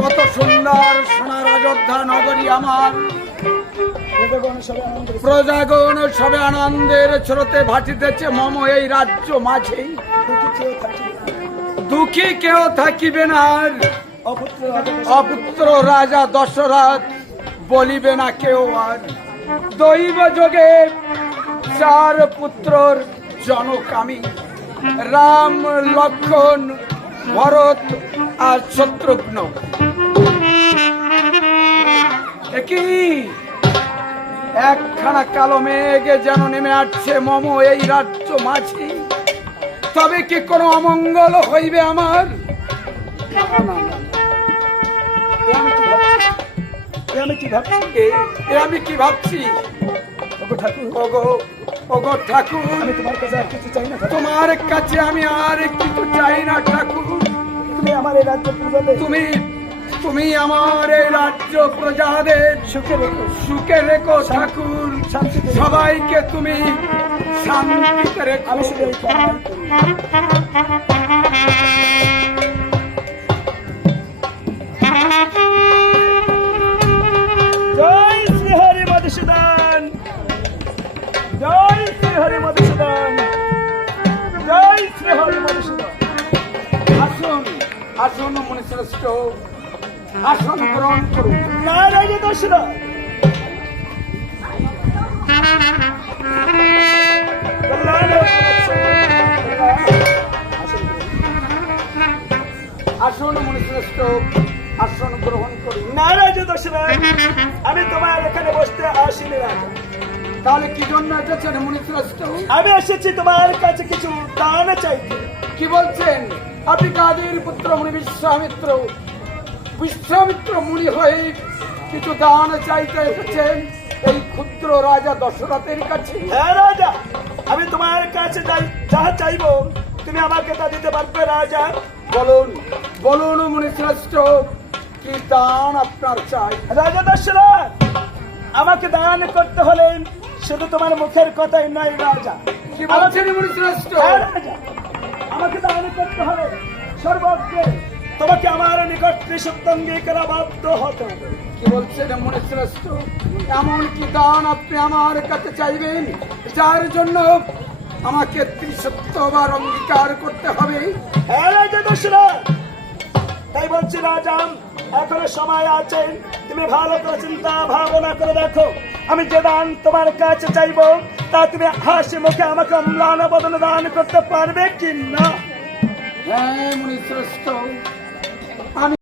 কত সুন্দর সোনার অযোধ্যা নগরী আমার। প্রজাগণ। সবে আনন্দের স্রোতে ভাটিতেছে মম এই রাজ্য মাঝেই দুঃখী কেউ থাকিবে না। আর অপুত্র রাজা দশরথ বলিবে না কেউ আর দৈব যোগে চার পুত্রর জনক আমি রাম, লক্ষণ, ভরত আর শত্রুঘ্ন একই একখানা কালো মেঘে যেন নেমে আসছে মম এই রাজ্য মাঝি। তবে কি কোনো অমঙ্গল হইবে আমার? আমি কি ভাবছি? আমি কি ভাবছি? ওগো ঠাকুর ওগো ওগো ঠাকুর। আমি তোমার কাছে আর কিছু চাই না। তোমার কাছে আমি আর কিছু চাই না ঠাকুর। তুমি আমার এই রাজ্য তুমি তুমি আমার এই রাজ্য প্রজাদের সুখে রেখো। সুখে রেখো ঠাকুর। সবাইকে তুমি শান্তিতে রেখো। জয় শ্রী হরি মধুসূদন। জয় শ্রী হরি মধুসূদন। জয় শ্রী হরি মধুসূদন। আসুন আসুন মনীশ্রেষ্ঠ। আসন গ্রহণ করুন। নারায়ণ দর্শন আসুন মনীশ্রেষ্ঠ আসন গ্রহণ করুন। নারায়ণ আমি তোমার এখানে বসতে আসিনি রাজা তাহলে কি জন্য এসেছেন মনীশ্রেষ্ঠ? আমি এসেছি তোমার কাছে কিছু দান চাইতে। কি বলছেন? আপনি কাদের পুত্র মুনি বিশ্বামিত্র? বিশ্বামিত্র মুনি হয়ে কিছু দান চাইতে এসেছেন এই ক্ষুদ্র রাজা দশরথের কাছে। হ্যাঁ রাজা আমি তোমার কাছে যাই যা চাইব তুমি আমাকে তা দিতে পারবে রাজা? বলুন বলুন মুনি শ্রেষ্ঠ কি দান আপনার চাই? রাজা দশরথ আমাকে দান করতে হলে শুধু তোমার মুখের কথাই নয় রাজা। কি বলছেন মুনি শ্রেষ্ঠ? রাজা আমাকে দান করতে হবে সর্বজ্ঞে নিকট ত্রিসপ্তঙ্গী বাধ্য হতে কি বলছেন মুনি শ্রেষ্ঠ? এমন কি দান আপনি আমার কাছে চাইবেন যার জন্য আমাকে ত্রিসত্যবার অঙ্গীকার করতে হবে। হ্যাঁ রাজা তাই বলছি রাজা এখনও সময় আছে। তুমি ভালো করে চিন্তা ভাবনা করে দেখো। আমি যে দান তোমার কাছে চাইব তা তুমি হাসি মুখে আমাকে অম্লান বদলে দান করতে পারবে কি না হ্যাঁ মুনি শ্রেষ্ঠ।